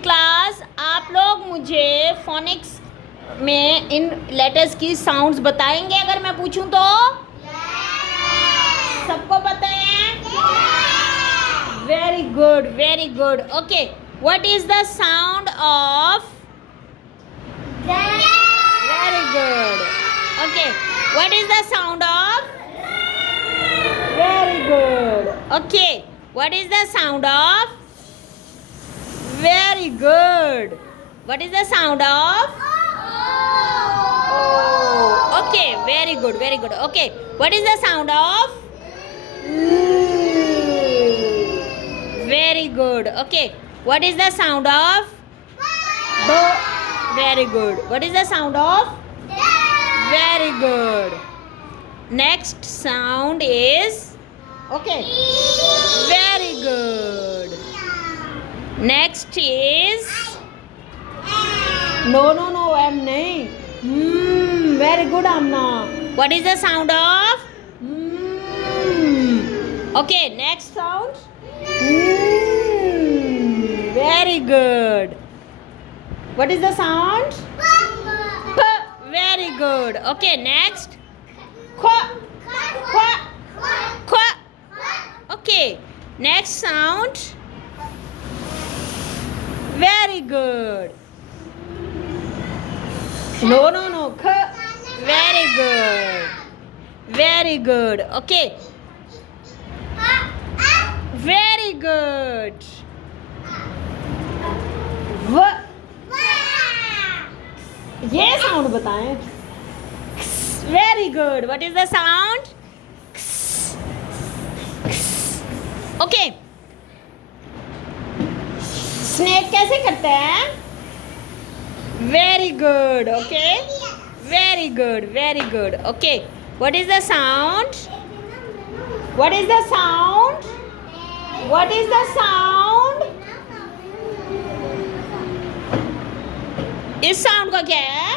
Class आप लोग मुझे फोनिक्स में इन लेटर्स की साउंड्स बताएंगे अगर मैं पूछूं तो? सबको पता है? Very good, very good. Okay, what is the sound of? Very good. Okay, what is the sound of? Very good. Okay, what is the sound of? Very good. What is the sound of? Oh. Okay, very good, very good. Okay, what is the sound of? Very good. Okay, what is the sound of? Very good. What is the sound of? Very good. Next sound is? Okay. Very good. Next is? No, I'm nahi. Very good, Amna. What is the sound of? Okay, next sound. Very good. What is the sound? P. Very good. Okay, next. Qu. Okay, next sound. Very good. No. Very good. Very good. Okay. Very good. ये sound बताएं. Very good. What is the sound? Okay. Snake कैसे करते हैं? Very good. Okay, very good, very good. Okay, what is the sound? What is the sound? What is the sound? इस sound का क्या है?